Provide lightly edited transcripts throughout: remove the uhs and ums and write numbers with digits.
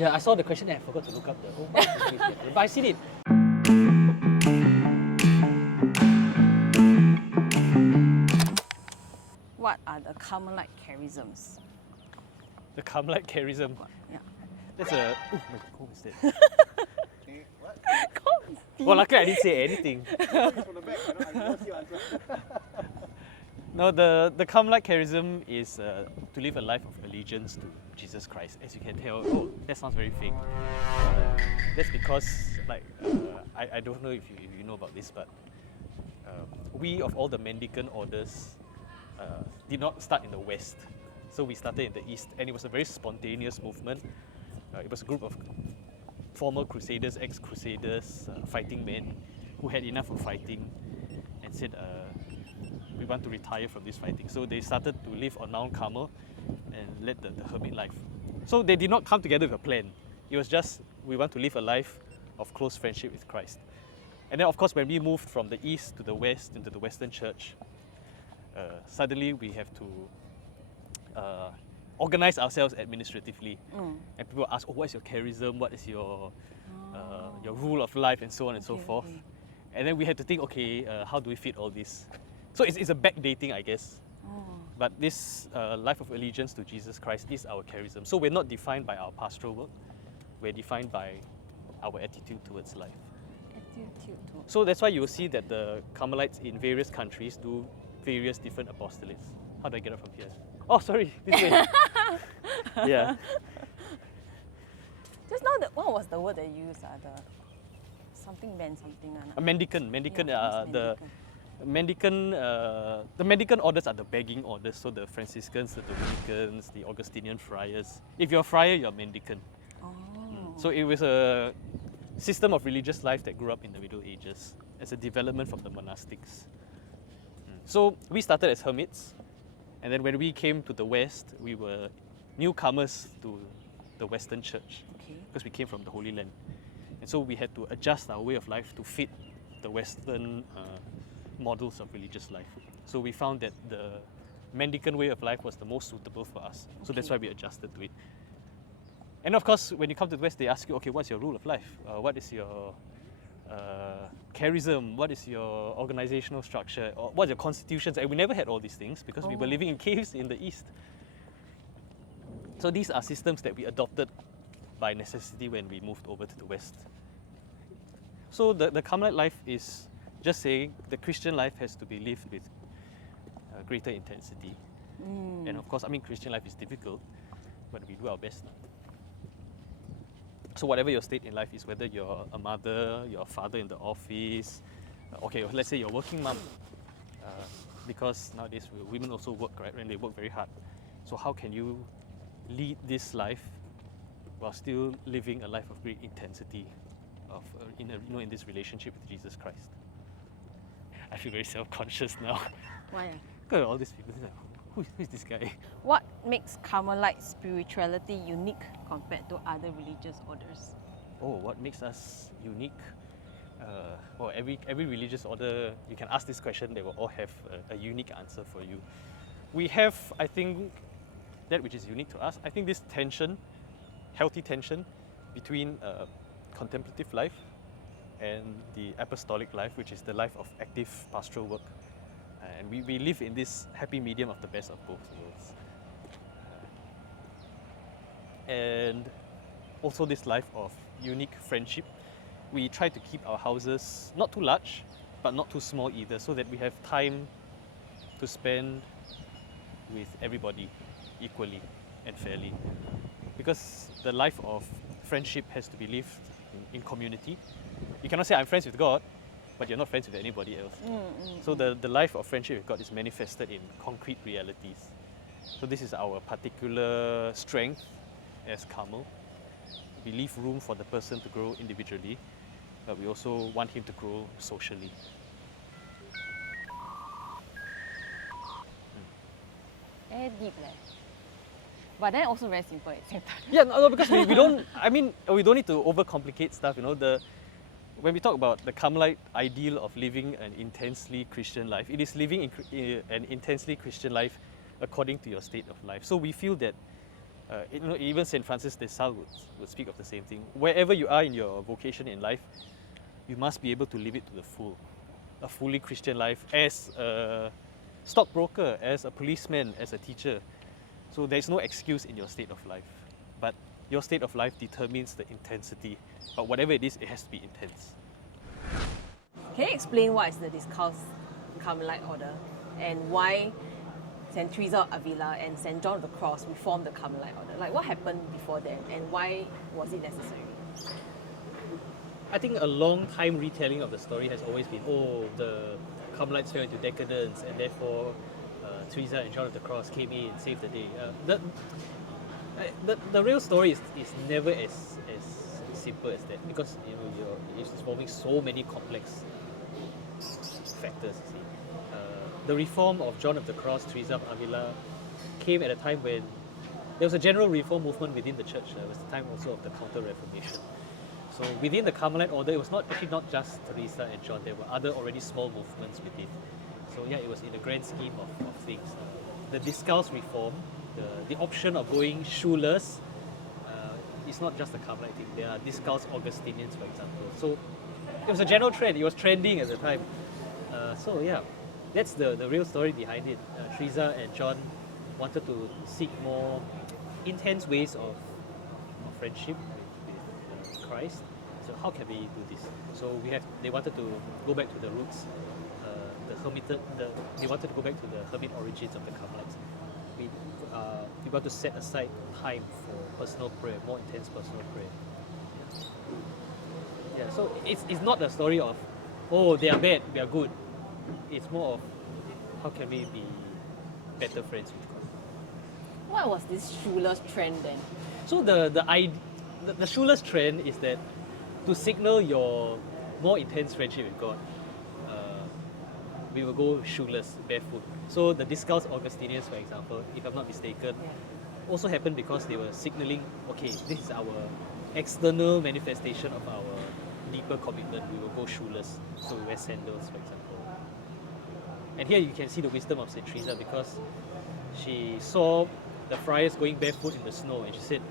Yeah, I saw the question and I forgot to look up the whole but I seen it. What are the Carmelite charisms? The Carmelite Charism. Yeah. That's a... Oh my god, who is that? Well, luckily I didn't say anything. No, the Carmelite Charism is to live a life of allegiance to Jesus Christ. As you can tell, oh, that sounds very fake. That's because, like, I don't know if you know about this, but we of all the mendicant orders did not start in the West. So we started in the East, and it was a very spontaneous movement. It was a group of former crusaders, ex-crusaders, fighting men who had enough of fighting and said, we want to retire from this fighting. So they started to live on Mount Carmel and led the hermit life. So they did not come together with a plan. It was just, we want to live a life of close friendship with Christ. And then of course when we moved from the East to the West, into the Western Church, suddenly we have to organize ourselves administratively. And people ask, oh, what is your charism? What is your rule of life? And so on and so forth. Okay. And then we had to think, okay, how do we fit all this? So it's a backdating, I guess. But this life of allegiance to Jesus Christ is our charism. So we're not defined by our pastoral work. We're defined by our attitude towards life. So that's why you'll see that the Carmelites in various countries do various different apostolates. How do I get up from here? Oh, sorry, this way. Yeah. Just now, what was the word that you used? A mendicant. The mendicant orders are the begging orders. So the Franciscans, the Dominicans, the Augustinian friars. If you're a friar, you're a mendicant. So it was a system of religious life that grew up in the Middle Ages as a development from the monastics. So we started as hermits, and then when we came to the West, we were newcomers to the Western Church because we came from the Holy Land. And so we had to adjust our way of life to fit the Western models of religious life. So we found that the mendicant way of life was the most suitable for us. So that's why we adjusted to it. And of course, when you come to the West, they ask you, okay, what's your rule of life? What is your charism? What is your organizational structure? Or what's your constitutions? And we never had all these things because we were living in caves in the East. So these are systems that we adopted by necessity when we moved over to the West. So the Carmelite life is just saying the Christian life has to be lived with greater intensity. And of course, I mean, Christian life is difficult, but we do our best. So whatever your state in life is, whether you're a mother, you're a father in the office, okay, let's say you're a working mom, because nowadays women also work, right? And they work very hard. So how can you lead this life while still living a life of great intensity, in this relationship with Jesus Christ? I feel very self-conscious now. Why? Look at all these people. Who is this guy? What makes Carmelite spirituality unique compared to other religious orders? Oh, what makes us unique? Well, every religious order, you can ask this question, they will all have a unique answer for you. We have, I think, that which is unique to us. I think this tension, healthy tension between contemplative life and the apostolic life, which is the life of active pastoral work. And we live in this happy medium of the best of both worlds. And also this life of unique friendship. We try to keep our houses not too large, but not too small either, so that we have time to spend with everybody equally and fairly. Because the life of friendship has to be lived in community. You cannot say I'm friends with God, but you're not friends with anybody else. So the life of friendship with God is manifested in concrete realities. So this is our particular strength as Carmel. We leave room for the person to grow individually, but we also want him to grow socially. Very deep, but then also very simple at the same time. Yeah, no, because we don't, we don't need to overcomplicate stuff, when we talk about the Carmelite ideal of living an intensely Christian life, it is living an intensely Christian life according to your state of life. So we feel that Even St. Francis de Sales would speak of the same thing. Wherever you are in your vocation in life, you must be able to live it to the full. A fully Christian life as a stockbroker, as a policeman, as a teacher. So there's no excuse in your state of life. But your state of life determines the intensity. But whatever it is, it has to be intense. Can you explain what is the Discalced Carmelite Order and why St. Teresa of Avila and St. John of the Cross reformed the Carmelite Order? Like, what happened before them and why was it necessary? I think a long time retelling of the story has always been, the Carmelites fell into decadence and therefore Teresa and John of the Cross came in and saved the day. The real story is never as simple as that, because it's involving so many complex factors. You see, the reform of John of the Cross, Teresa of Avila, came at a time when there was a general reform movement within the church. It was the time also of the Counter-Reformation. So within the Carmelite Order, it was not just Teresa and John. There were other already small movements within. So yeah, it was in the grand scheme of things. The Discalced reform, the option of going shoeless, it's not just a Carmelite thing. There are Discalced Augustinians, for example. So it was a general trend. It was trending at the time. So yeah, that's the real story behind it. Teresa and John wanted to seek more intense ways of friendship with Christ. So how can we do this? So they wanted to go back to the roots. They wanted to go back to the hermit origins of the Carmelites. We want to set aside time for personal prayer, more intense personal prayer. Yeah. So it's not a story of, they are bad, we are good. It's more of, how can we be better friends with God? What was this shoeless trend then? So the shoeless trend is that to signal your more intense friendship with God, we will go shoeless, barefoot. So the Discalced Augustinians, for example, if I'm not mistaken, also happened because they were signaling, this is our external manifestation of our deeper commitment. We will go shoeless, so we wear sandals, for example. And here you can see the wisdom of St. Teresa, because she saw the friars going barefoot in the snow, and she said,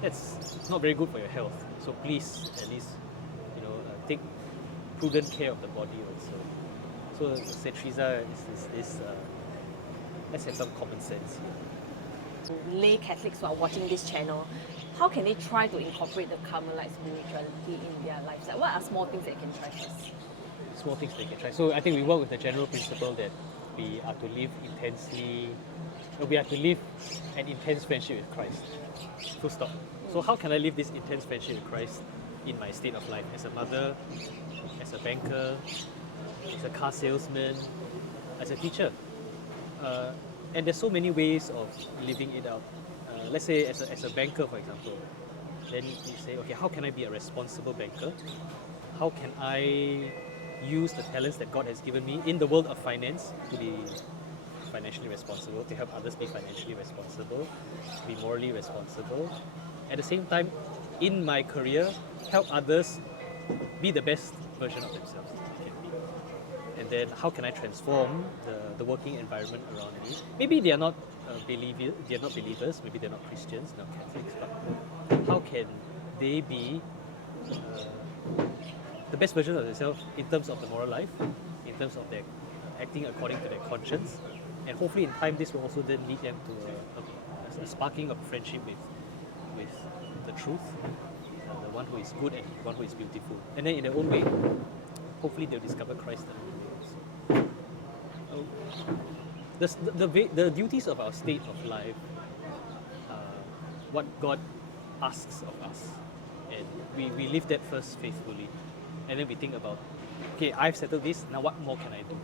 that's not very good for your health. So please, at least, take prudent care of the body also. So St. Teresa is let's have some common sense here. Lay Catholics who are watching this channel, how can they try to incorporate the Carmelite spirituality in their lives? Like, what are small things they can try first? Small things they can try. So I think we work with the general principle that we are to live an intense friendship with Christ. Full stop. So how can I live this intense friendship with Christ in my state of life? As a mother, as a banker, as a car salesman, as a teacher. And there's so many ways of living it out. Let's say as a banker, for example, then you say, how can I be a responsible banker? How can I use the talents that God has given me in the world of finance to be financially responsible, to help others be financially responsible, to be morally responsible. At the same time, in my career, help others be the best version of themselves they can be. And then how can I transform the working environment around me? Maybe they are not believers, maybe they're not Christians, not Catholics, but how can they be the best version of themselves in terms of the moral life, in terms of their acting according to their conscience, and hopefully in time this will also then lead them to a sparking of friendship with the truth, the one who is good and the one who is beautiful. And then in their own way, hopefully they'll discover Christ along the way. The duties of our state of life, what God asks of us, and we live that first faithfully, and then we think about, I've settled this, now what more can I do?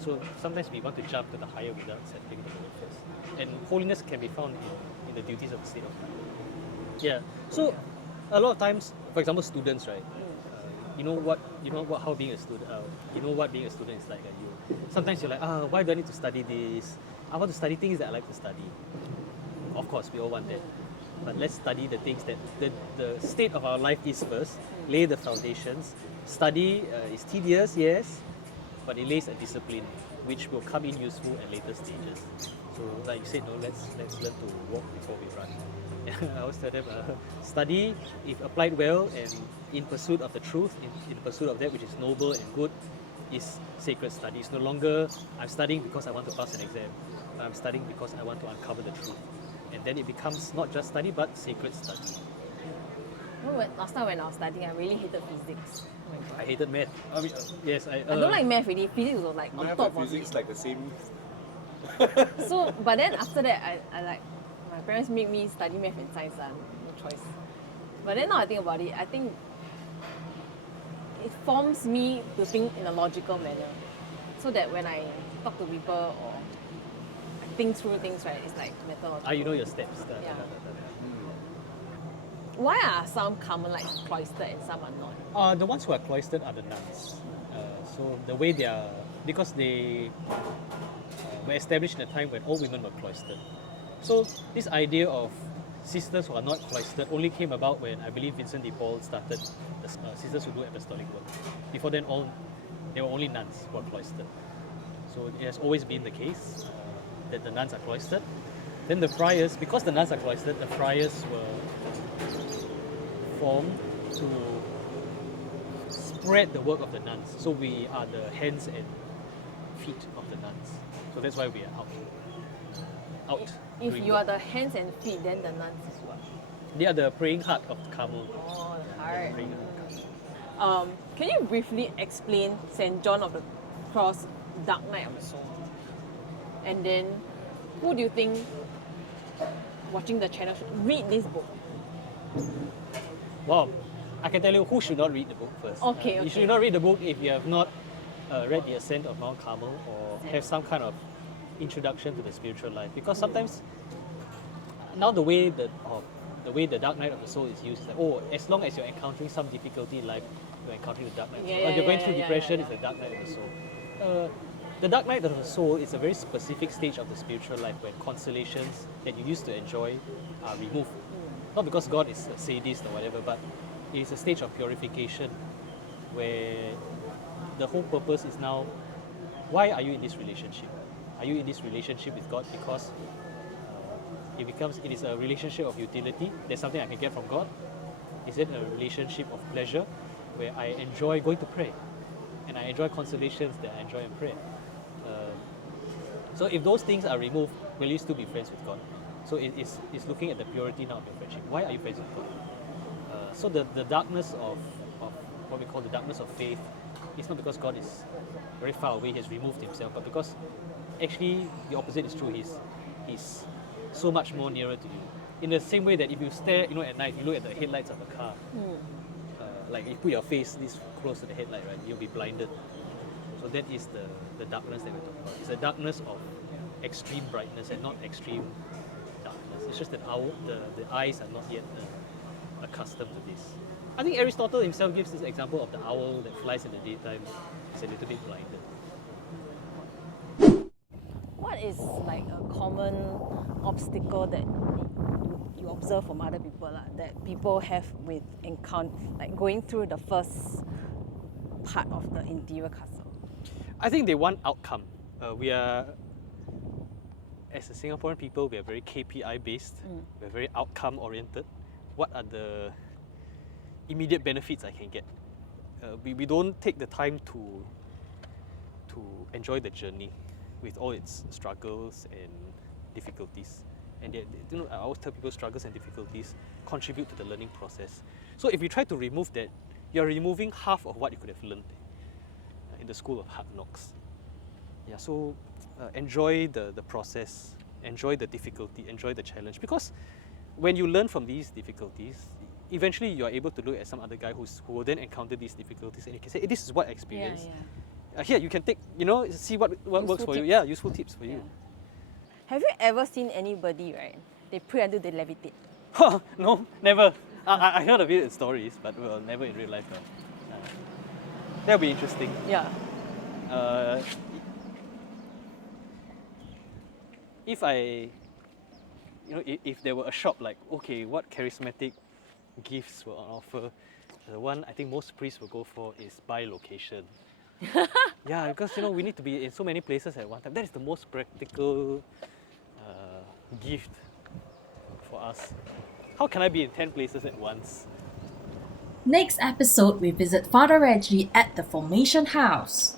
So sometimes we want to jump to the higher without settling the lower first. And holiness can be found in the duties of the state of life. Yeah. So a lot of times, for example, students, right? How being a student, what being a student is like. Sometimes you're like, why do I need to study this? I want to study things that I like to study. Of course, we all want that. But let's study the things that the state of our life is first. Lay the foundations. Study is tedious, yes, but it lays a discipline which will come in useful at later stages. to, like you said, no, let's learn to walk before we run. I always tell them, study if applied well and in pursuit of the truth, in pursuit of that which is noble and good, is sacred study. It's no longer I'm studying because I want to pass an exam. I'm studying because I want to uncover the truth. And then it becomes not just study but sacred study. You know, last time when I was studying, I really hated physics. Oh my God. I hated math. I mean, yes, I I don't like math really. Physics was like on Math top and of physics it. like the same. So, but then after that, I like, my parents made me study math and science, no choice. But then now I think about it, I think it forms me to think in a logical manner. So that when I talk to people or I think through things, right, it's like methodological. you know your steps. Yeah. Why are some Carmelites cloistered and some are not? The ones who are cloistered are the nuns. So the way they are, because they were established in a time when all women were cloistered. So this idea of sisters who are not cloistered only came about when I believe Vincent de Paul started the sisters who do apostolic work. Before then, there were only nuns who were cloistered. So it has always been the case that the nuns are cloistered. Then the friars, because the nuns are cloistered, the friars were formed to spread the work of the nuns. So we are the hands and feet of the nuns. So that's why we are out. If doing you work. are the hands and feet, then the nuns is what? They are the praying heart of Carmel. Oh, the heart. Praying heart of Carmel. Can you briefly explain St. John of the Cross, Dark Night of the Soul? And then, who do you think, watching the channel, should read this book? Wow, I can tell you who should not read the book first. Okay, You should not read the book if you have not read The Ascent of Mount Carmel or have some kind of introduction to the spiritual life. Because sometimes, now the way the Dark Night of the Soul is used is like, oh, as long as you're encountering some difficulty in life, you're encountering the Dark Night of the Soul. If you're going through depression, it's the Dark Night of the Soul. The Dark Night of the Soul is a very specific stage of the spiritual life where consolations that you used to enjoy are removed. Not because God is a sadist or whatever, but it is a stage of purification where the whole purpose is now, why are you in this relationship? Are you in this relationship with God because it is a relationship of utility? There's something I can get from God. Is it a relationship of pleasure where I enjoy going to pray and I enjoy consolations that I enjoy in prayer? So if those things are removed, will you still be friends with God? So it's looking at the purity now of your friendship. Why are you friends with God? So the darkness of what we call the darkness of faith is not because God is very far away, He has removed Himself, but because actually the opposite is true. He's so much more nearer to you. In the same way that if you stare, at night, you look at the headlights of a car, like you put your face this close to the headlight, right, you'll be blinded. So that is the darkness that we're talking about. It's a darkness of extreme brightness and not extreme darkness. It's just that the eyes are not yet accustomed to this. I think Aristotle himself gives this example of the owl that flies in the daytime. It's a little bit blinded. What is like a common obstacle that you observe from other people that people have with like going through the first part of the interior castle? I think they want outcome. We are, as a Singaporean people, we are very KPI based. We're very outcome oriented. What are the immediate benefits I can get? We don't take the time to enjoy the journey with all its struggles and difficulties. And I always tell people struggles and difficulties contribute to the learning process. So if you try to remove that, you're removing half of what you could have learned in the school of hard knocks. Yeah, so enjoy the process, enjoy the difficulty, enjoy the challenge. Because when you learn from these difficulties, eventually you are able to look at some other guy who will then encounter these difficulties and you can say, hey, this is what I experienced. Here, you can take, see what works for you. Yeah, useful tips for you. Have you ever seen anybody, right? They pray until they levitate. No, never. I heard of it in stories, but well, never in real life. That'll be interesting. Yeah. If if there were a shop like, okay, what charismatic gifts were on offer, the one I think most priests will go for is buy location. Yeah, because we need to be in so many places at one time. That is the most practical gift for us. How can I be in 10 places at once? Next episode, we visit Father Reggie at the Formation House.